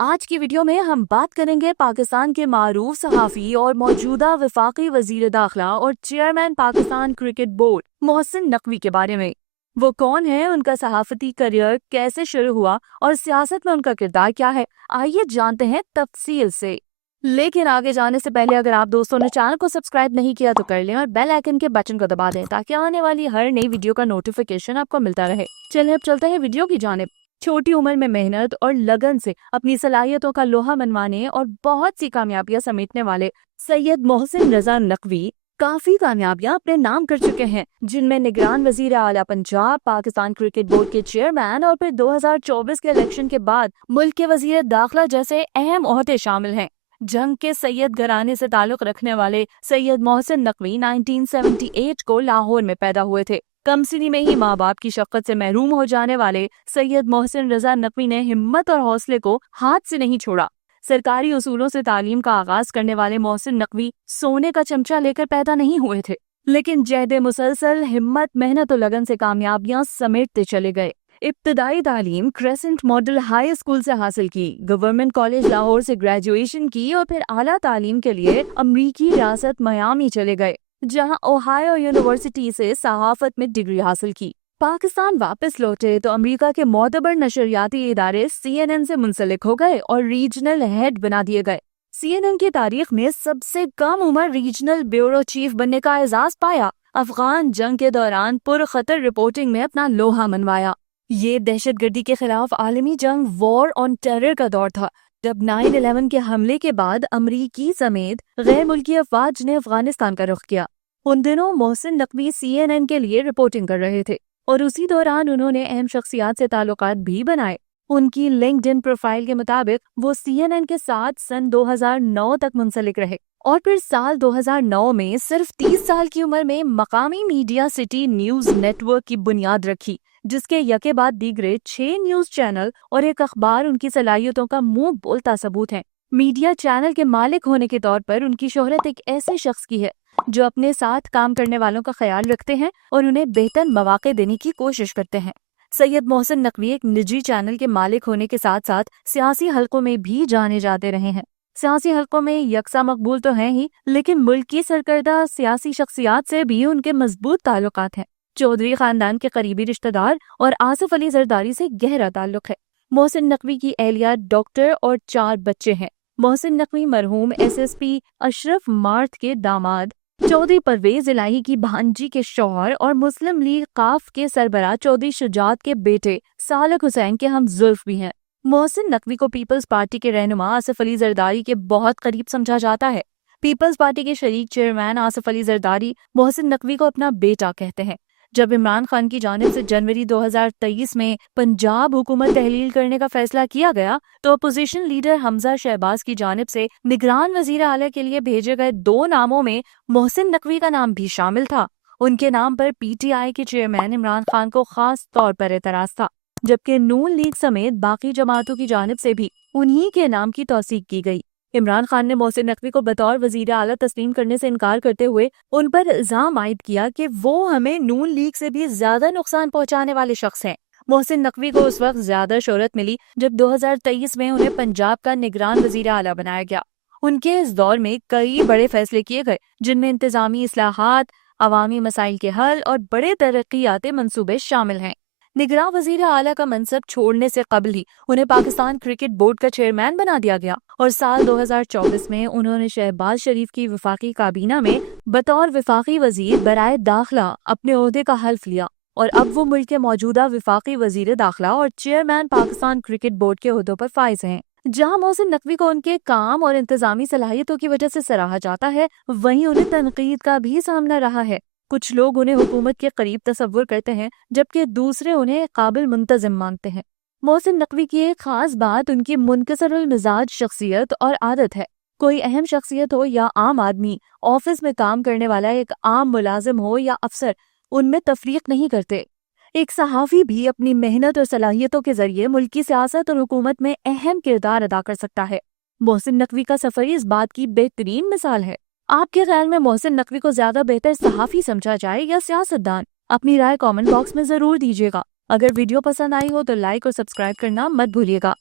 آج کی ویڈیو میں ہم بات کریں گے پاکستان کے معروف صحافی اور موجودہ وفاقی وزیر داخلہ اور chairman Pakistan cricket board Mohsin Naqvi کے بارے میں۔ وہ کون ہیں، ان کا صحافتی کیریئر کیسے شروع ہوا اور سیاست میں ان کا کردار کیا ہے، آئیے جانتے ہیں تفصیل سے۔ لیکن آگے جانے سے پہلے اگر آپ دوستوں نے چینل کو سبسکرائب نہیں کیا تو کر لیں اور بیل آئیکن کے بٹن کو دبا دیں تاکہ آنے والی ہر نئی ویڈیو کا نوٹیفیکیشن آپ کو ملتا رہے۔ چلیں اب چلتے ہیں ویڈیو کی جانب۔ چھوٹی عمر میں محنت اور لگن سے اپنی صلاحیتوں کا لوہا منوانے اور بہت سی کامیابیاں سمیٹنے والے سید محسن رضا نقوی کافی کامیابیاں اپنے نام کر چکے ہیں، جن میں نگران وزیر اعلیٰ پنجاب، پاکستان کرکٹ بورڈ کے چیئرمین اور پھر 2024 کے الیکشن کے بعد ملک کے وزیر داخلہ جیسے اہم عہدے شامل ہیں۔ جنگ کے سید گھرانے سے تعلق رکھنے والے سید محسن نقوی 1978 کو لاہور میں پیدا ہوئے تھے۔ کم سنی میں ہی ماں باپ کی شفقت سے محروم ہو جانے والے سید محسن رضا نقوی نے ہمت اور حوصلے کو ہاتھ سے نہیں چھوڑا۔ سرکاری اصولوں سے تعلیم کا آغاز کرنے والے محسن نقوی سونے کا چمچہ لے کر پیدا نہیں ہوئے تھے، لیکن جہد مسلسل، ہمت، محنت و لگن سے کامیابیاں سمیٹتے چلے گئے۔ ابتدائی تعلیم کریسنٹ ماڈل ہائی اسکول سے حاصل کی، گورنمنٹ کالج لاہور سے گریجویشن کی اور پھر اعلیٰ تعلیم کے لیے امریکی ریاست میامی چلے گئے، جہاں اوہایو یونیورسٹی سے صحافت میں ڈگری حاصل کی۔ پاکستان واپس لوٹے تو امریکہ کے معتبر نشریاتی ادارے CNN سے منسلک ہو گئے اور ریجنل ہیڈ بنا دیے گئے۔ CNN کی تاریخ میں سب سے کم عمر ریجنل بیورو چیف بننے کا اعزاز پایا۔ افغان جنگ کے دوران پرخطر رپورٹنگ میں اپنا لوہا منوایا۔ یہ دہشت گردی کے خلاف عالمی جنگ وار آن ٹیرر کا دور تھا، جب 9/11 کے حملے کے بعد امریکی سمیت غیر ملکی افواج نے افغانستان کا رخ کیا۔ ان دنوں محسن نقوی CNN کے لیے رپورٹنگ کر رہے تھے اور اسی دوران انہوں نے اہم شخصیات سے تعلقات بھی بنائے۔ ان کی لنکڈ ان پروفائل کے مطابق وہ CNN کے ساتھ سن 2009 تک منسلک رہے اور پھر سال 2009 میں صرف 30 سال کی عمر میں مقامی media city news network کی بنیاد رکھی، جس کے یکے بعد دیگرے 6 نیوز چینل اور ایک اخبار ان کی صلاحیتوں کا منہ بولتا ثبوت ہیں۔ میڈیا چینل کے مالک ہونے کے طور پر ان کی شہرت ایک ایسے شخص کی ہے جو اپنے ساتھ کام کرنے والوں کا خیال رکھتے ہیں اور انہیں بہتر مواقع دینے کی کوشش کرتے ہیں۔ سید محسن نقوی ایک نجی چینل کے مالک ہونے کے ساتھ ساتھ سیاسی حلقوں میں بھی جانے جاتے رہے ہیں۔ سیاسی حلقوں میں یکساں مقبول تو ہیں ہی، لیکن ملک کی سرکردہ سیاسی شخصیات سے بھی ان کے مضبوط تعلقات ہیں۔ چودھری خاندان کے قریبی رشتہ دار اور آصف علی زرداری سے گہرا تعلق ہے۔ محسن نقوی کی اہلیہ ڈاکٹر اور 4 بچے ہیں۔ محسن نقوی مرحوم SSP اشرف مارتھ کے داماد، چودھری پرویز الہی کی بھانجی کے شوہر اور مسلم لیگ ق کے سربراہ چودھری شجاعت کے بیٹے سالک حسین کے ہم زلف بھی ہیں۔ محسن نقوی کو پیپلز پارٹی کے رہنما آصف علی زرداری کے بہت قریب سمجھا جاتا ہے۔ پیپلز پارٹی کے شریک چیئرمین آصف علی زرداری محسن نقوی کو اپنا بیٹا کہتے ہیں۔ جب عمران خان کی جانب سے جنوری 2023 میں پنجاب حکومت تحلیل کرنے کا فیصلہ کیا گیا تو اپوزیشن لیڈر حمزہ شہباز کی جانب سے نگران وزیر اعلیٰ کے لیے بھیجے گئے 2 ناموں میں محسن نقوی کا نام بھی شامل تھا۔ ان کے نام پر PTI کے چیئرمین عمران خان کو خاص طور پر اعتراض تھا، جبکہ نون لیگ سمیت باقی جماعتوں کی جانب سے بھی انہی کے نام کی توثیق کی گئی۔ عمران خان نے محسن نقوی کو بطور وزیر اعلیٰ تسلیم کرنے سے انکار کرتے ہوئے ان پر الزام عائد کیا کہ وہ ہمیں نون لیگ سے بھی زیادہ نقصان پہنچانے والے شخص ہیں۔ محسن نقوی کو اس وقت زیادہ شہرت ملی جب 2023 میں انہیں پنجاب کا نگران وزیر اعلیٰ بنایا گیا۔ ان کے اس دور میں کئی بڑے فیصلے کیے گئے، جن میں انتظامی اصلاحات، عوامی مسائل کے حل اور بڑے ترقیاتی منصوبے شامل ہیں۔ نگراں وزیر اعلیٰ کا منصب چھوڑنے سے قبل ہی انہیں پاکستان کرکٹ بورڈ کا چیئرمین بنا دیا گیا اور سال 2024 میں انہوں نے شہباز شریف کی وفاقی کابینہ میں بطور وفاقی وزیر برائے داخلہ اپنے عہدے کا حلف لیا اور اب وہ ملک کے موجودہ وفاقی وزیر داخلہ اور چیئرمین پاکستان کرکٹ بورڈ کے عہدوں پر فائز ہیں۔ جہاں محسن نقوی کو ان کے کام اور انتظامی صلاحیتوں کی وجہ سے سراہا جاتا ہے، وہیں انہیں تنقید کا بھی سامنا رہا ہے۔ کچھ لوگ انہیں حکومت کے قریب تصور کرتے ہیں، جبکہ دوسرے انہیں قابل منتظم مانتے ہیں۔ محسن نقوی کی ایک خاص بات ان کی منکسر المزاج شخصیت اور عادت ہے۔ کوئی اہم شخصیت ہو یا عام آدمی، آفس میں کام کرنے والا ایک عام ملازم ہو یا افسر، ان میں تفریق نہیں کرتے۔ ایک صحافی بھی اپنی محنت اور صلاحیتوں کے ذریعے ملکی سیاست اور حکومت میں اہم کردار ادا کر سکتا ہے۔ محسن نقوی کا سفر اس بات کی بہترین مثال ہے۔ آپ کے خیال میں محسن نقوی کو زیادہ بہتر صحافی سمجھا جائے یا سیاستدان؟ اپنی رائے کامنٹ باکس میں ضرور دیجیے گا۔ اگر ویڈیو پسند آئی ہو تو لائک اور سبسکرائب کرنا مت بھولیے گا۔